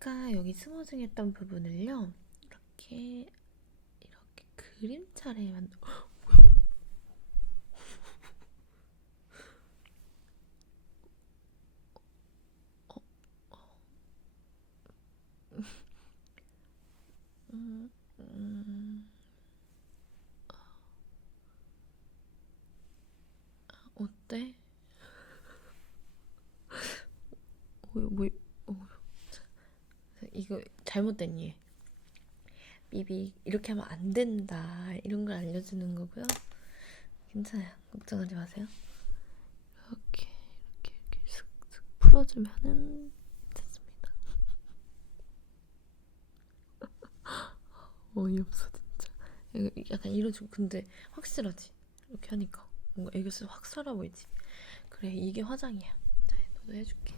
아까 여기 스머징했던 부분을요 이렇게 이렇게 그림차례 만 뭐야? 어, 어. 음, 음. 어때? 어, 뭐, 어, 이거 잘못된 예. 비비 이렇게 하면 안 된다 이런 걸 알려주는 거고요. 괜찮아요. 걱정하지 마세요. 이렇게 이렇게 이렇게 슥슥 풀어주면은 됐습니다. 어이없어 진짜. 약간 이러지고 근데 확실하지. 이렇게 하니까 뭔가 애교살 확 살아 보이지. 그래 이게 화장이야. 자 너도 해줄게.